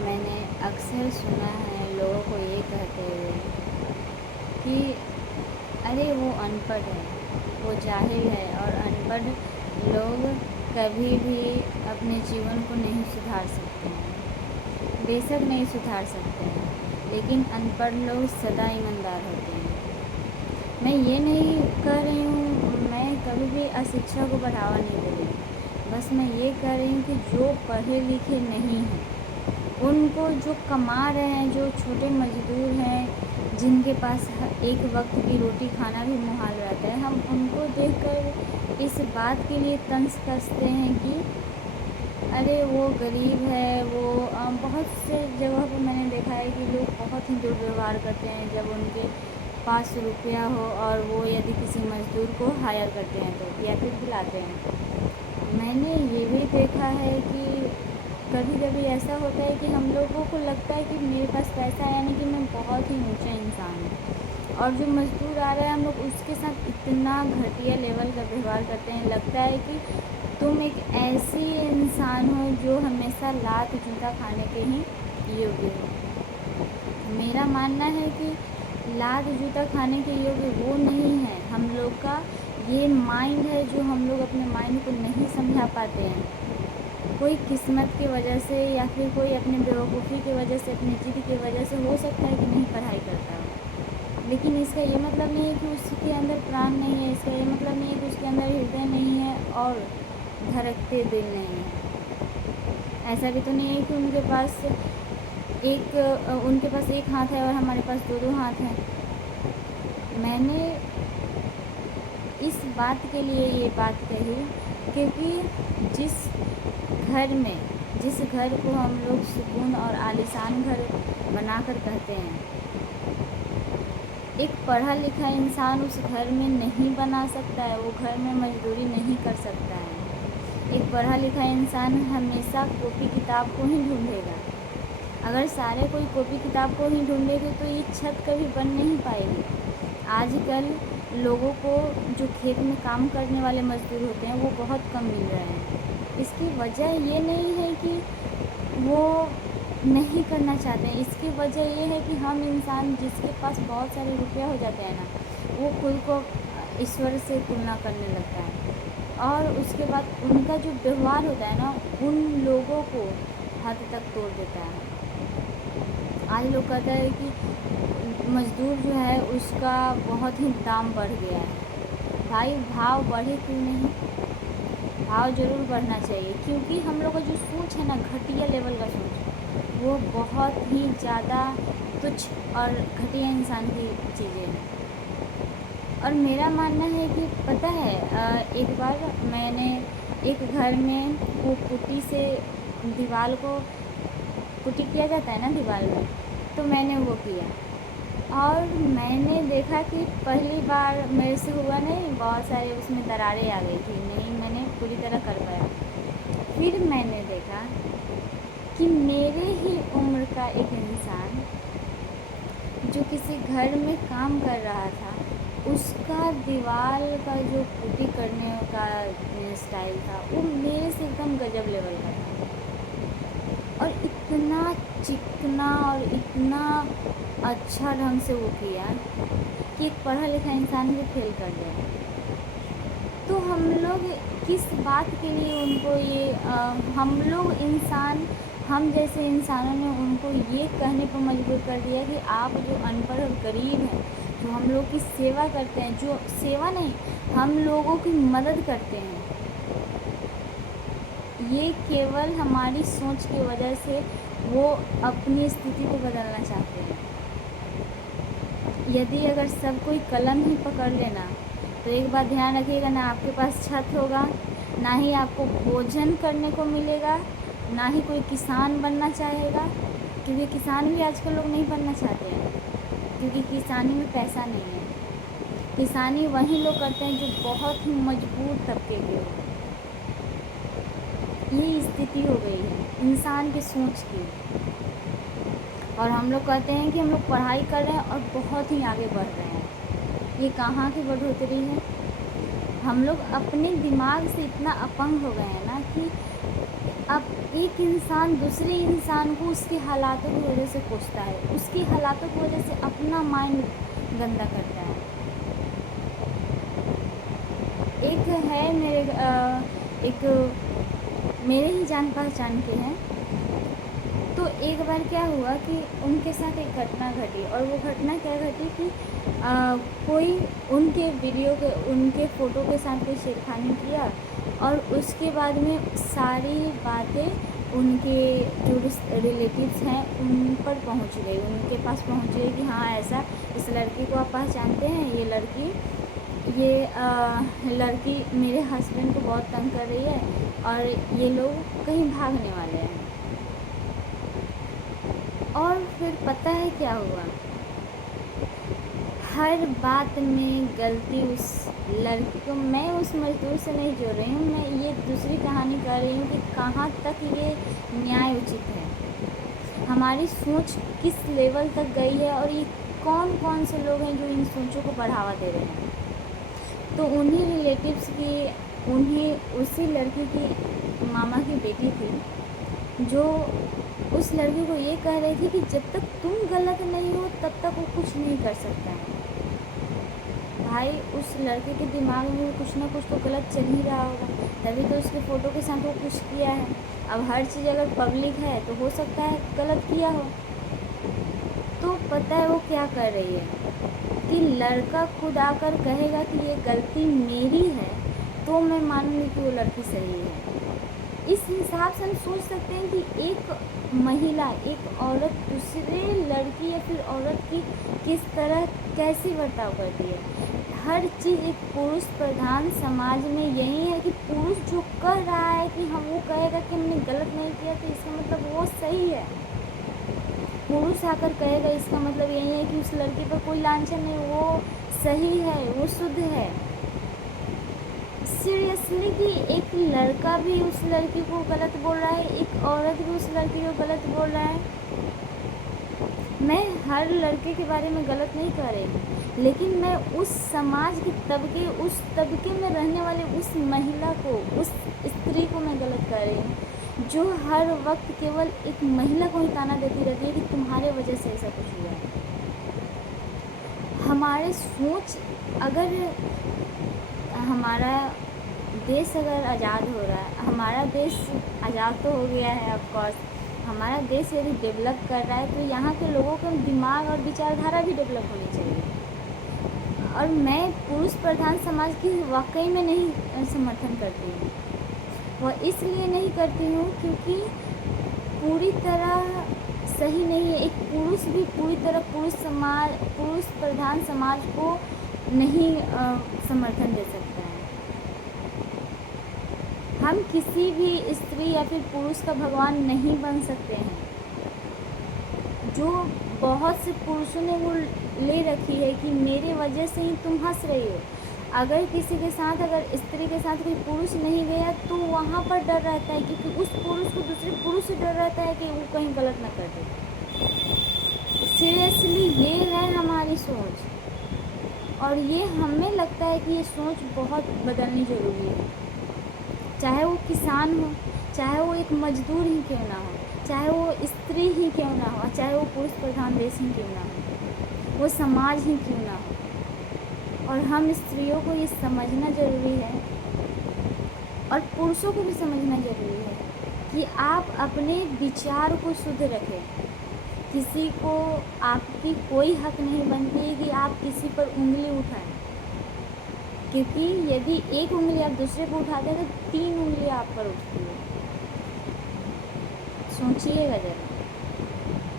मैंने अक्सर सुना है लोगों को ये कहते हुए कि अरे वो अनपढ़ है, वो जाहिल है। और अनपढ़ लोग कभी भी अपने जीवन को नहीं सुधार सकते हैं, बेशक नहीं सुधार सकते हैं, लेकिन अनपढ़ लोग सदा ईमानदार होते हैं। मैं ये नहीं कह रही हूँ, मैं कभी भी अशिक्षा को बढ़ावा नहीं दे रही, बस मैं ये कह रही हूँ कि जो पढ़े लिखे नहीं हैं, उनको जो कमा रहे हैं, जो छोटे मज़दूर हैं, जिनके पास एक वक्त की रोटी खाना भी मुहाल रहता है, हम उनको देखकर इस बात के लिए तंज कसते हैं कि अरे वो गरीब है। वो बहुत से जगह पर मैंने देखा है कि लोग बहुत ही दुर्व्यवहार करते हैं जब उनके पास रुपया हो और वो यदि किसी मज़दूर को हायर करते हैं तो, या फिर बुलाते हैं। मैंने ये भी देखा है कि कभी कभी ऐसा होता है कि हम लोगों को लगता है कि मेरे पास पैसा है, यानी कि मैं बहुत ही ऊंचा इंसान हूँ, और जो मज़दूर आ रहा है हम लोग उसके साथ इतना घटिया लेवल का व्यवहार करते हैं। लगता है कि तुम एक ऐसी इंसान हो जो हमेशा लात जूता खाने के ही योग्य हो। मेरा मानना है कि लात जूता खाने के योग्य वो नहीं है। हम लोग का ये माइंड है जो हम लोग अपने माइंड को नहीं समझा पाते हैं। कोई किस्मत की वजह से या फिर कोई अपने बेवकूफ़ी की वजह से, अपनी जिद की वजह से हो सकता है कि नहीं पढ़ाई करता हो, लेकिन इसका ये मतलब नहीं है कि उसके अंदर प्राण नहीं है। इसका ये मतलब नहीं है कि उसके अंदर हृदय नहीं है और धड़कते दिल नहीं है। ऐसा भी तो नहीं है कि उनके पास एक हाथ है और हमारे पास दो दो हाथ हैं। मैंने इस बात के लिए ये बात कही क्योंकि जिस घर को हम लोग सुकून और आलीशान घर बनाकर कहते हैं, एक पढ़ा लिखा इंसान उस घर में नहीं बना सकता है, वो घर में मजदूरी नहीं कर सकता है। एक पढ़ा लिखा इंसान हमेशा कॉपी किताब को ही ढूंढेगा। अगर सारे कोई कॉपी किताब को ही ढूंढेंगे तो ये छत कभी बन नहीं पाएगी। आजकल लोगों को जो खेत में काम करने वाले मजदूर होते हैं वो बहुत कम मिल रहे हैं। इसकी वजह ये नहीं है कि वो नहीं करना चाहते हैं, इसकी वजह ये है कि हम इंसान जिसके पास बहुत सारे रुपया हो जाते हैं ना, वो खुद को ईश्वर से तुलना करने लगता है, और उसके बाद उनका जो व्यवहार होता है ना, उन लोगों को हद तक तोड़ देता है। आज लोग कहते हैं कि मज़दूर जो है उसका बहुत ही दाम बढ़ गया है। भाई भाव बढ़े क्यों नहीं, भाव ज़रूर बढ़ना चाहिए, क्योंकि हम लोग का जो सोच है ना, घटिया लेवल का सोच, वो बहुत ही ज़्यादा तुच्छ और घटिया इंसान की चीज़ें हैं। और मेरा मानना है कि पता है, एक बार मैंने एक घर में वो पुट्टी से दीवार को पुट्टी किया जाता है ना दीवार में, तो मैंने वो किया और मैंने देखा कि पहली बार मेरे से हुआ नहीं, बहुत सारे उसमें दरारें आ गई थी, नहीं मैंने पूरी तरह कर पाया। फिर मैंने देखा कि मेरे ही उम्र का एक इंसान जो किसी घर में काम कर रहा था, उसका दीवार का जो पुट्टी करने का स्टाइल था वो मेरे से एकदम गजब लेवल का था, और इतना चिकना और इतना अच्छा ढंग से वो किया कि एक पढ़ा लिखा इंसान भी फेल कर गया। तो हम लोग किस बात के लिए उनको ये हम लोग इंसान, हम जैसे इंसानों ने उनको ये कहने पर मजबूर कर दिया कि आप जो अनपढ़ और गरीब हैं, जो हम लोग की सेवा करते हैं, जो सेवा नहीं हम लोगों की मदद करते हैं, ये केवल हमारी सोच की वजह से वो अपनी स्थिति को बदलना चाहते हैं। यदि अगर सब कोई कलम ही पकड़ लेना, तो एक बात ध्यान रखिएगा, ना आपके पास छत होगा, ना ही आपको भोजन करने को मिलेगा, ना ही कोई किसान बनना चाहेगा, क्योंकि किसान भी आजकल लोग नहीं बनना चाहते हैं, क्योंकि किसानी में पैसा नहीं है। किसानी वही लोग करते हैं जो बहुत ही मजबूर तबके के हो। ये स्थिति हो गई है इंसान की सोच की, और हम लोग कहते हैं कि हम लोग पढ़ाई कर रहे हैं और बहुत ही आगे बढ़ रहे हैं। ये कहाँ की बढ़ोतरी है? हम लोग अपने दिमाग से इतना अपंग हो गए हैं ना कि अब एक इंसान दूसरे इंसान को उसके हालातों की वजह से कोसता है, उसकी हालातों की वजह से अपना माइंड गंदा करता है। एक है एक मेरे ही जान पहचान के हैं। तो एक बार क्या हुआ कि उनके साथ एक घटना घटी, और वो घटना क्या घटी कि कोई उनके वीडियो के उनके फ़ोटो के साथ कोई छेड़खानी किया, और उसके बाद में सारी बातें उनके जो रिलेटिव्स हैं उन पर पहुंच गई, उनके पास पहुंच गई कि हाँ ऐसा, इस लड़की को आप पहचानते हैं, ये लड़की मेरे हस्बैंड को बहुत तंग कर रही है और ये लोग कहीं भागने वाले हैं। और फिर पता है क्या हुआ, हर बात में गलती उस लड़की को, मैं उस मजदूर से नहीं जोड़ रही हूँ, मैं ये दूसरी कहानी कर रही हूँ कि कहाँ तक ये न्याय उचित है, हमारी सोच किस लेवल तक गई है, और ये कौन कौन से लोग हैं जो इन सोचों को बढ़ावा दे रहे हैं। तो उन्हीं रिलेटिव्स की, उसी लड़की की मामा की बेटी थी जो उस लड़की को ये कह रही थी कि जब तक तुम गलत नहीं हो तब तक वो कुछ नहीं कर सकता है। भाई उस लड़के के दिमाग में कुछ ना कुछ तो गलत चल ही रहा होगा, तभी तो उसके फ़ोटो के साथ वो कुछ किया है। अब हर चीज़ अगर पब्लिक है तो हो सकता है गलत किया हो। तो पता है वो क्या कर रही है कि लड़का खुद आकर कहेगा कि ये गलती मेरी है तो मैं मानूंगी कि वो लड़की सही है। इस हिसाब से हम सोच सकते हैं कि एक महिला, एक औरत दूसरे लड़की या फिर औरत की किस तरह कैसी बर्ताव करती है। हर चीज़ एक पुरुष प्रधान समाज में यही है कि पुरुष जो कह रहा है कि हम, वो कहेगा कि हमने गलत नहीं किया तो इसका मतलब वो सही है। पुरुष आकर कहेगा इसका मतलब यही है कि उस लड़की पर कोई लांछन नहीं, वो सही है, वो शुद्ध है। सीरियसली कि एक लड़का भी उस लड़की को गलत बोल रहा है, एक औरत भी उस लड़की को गलत बोल रहा है। मैं हर लड़के के बारे में गलत नहीं कह रही हूँ, लेकिन मैं उस समाज के तबके, उस तबके में रहने वाले उस महिला को, उस स्त्री को मैं गलत कर रही हूँ जो हर वक्त केवल एक महिला को ही ताना देती रहती है कि तुम्हारे वजह से ऐसा कुछ हुआ है। हमारे सोच, अगर हमारा देश अगर आज़ाद हो रहा है, हमारा देश आज़ाद तो हो गया है ऑफ कोर्स, हमारा देश यदि डेवलप कर रहा है तो यहाँ के लोगों का दिमाग और विचारधारा भी डेवलप होनी चाहिए। और मैं पुरुष प्रधान समाज की वाकई में नहीं समर्थन करती हूँ। वह इसलिए नहीं करती हूँ क्योंकि पूरी तरह सही नहीं है। एक पुरुष भी पूरी तरह पुरुष प्रधान समाज को नहीं समर्थन दे सकता है। हम किसी भी स्त्री या फिर पुरुष का भगवान नहीं बन सकते हैं। जो बहुत से पुरुषों ने वो ले रखी है कि मेरे वजह से ही तुम हंस रही हो। अगर किसी के साथ, अगर स्त्री के साथ कोई पुरुष नहीं गया तो वहाँ पर डर रहता है, क्योंकि उस पुरुष को दूसरे पुरुष से डर रहता है कि वो कहीं गलत ना कर दे। सीरियसली ये है हमारी सोच, और ये हमें लगता है कि ये सोच बहुत बदलनी ज़रूरी है। चाहे वो किसान हो, चाहे वो एक मजदूर ही क्यों ना हो, चाहे वो स्त्री ही क्यों ना हो, चाहे वो पुरुष प्रधान देश ही क्यों ना हो, वो समाज ही क्यों ना हो। और हम स्त्रियों को ये समझना ज़रूरी है, और पुरुषों को भी समझना ज़रूरी है कि आप अपने विचार को शुद्ध रखें। किसी को, आपकी कोई हक नहीं बनती कि आप किसी पर उंगली उठाएं, क्योंकि यदि एक उंगली आप दूसरे पर उठाते हैं तो 3 उंगलियां आप पर उठती है। सोचिएगा ज़रा।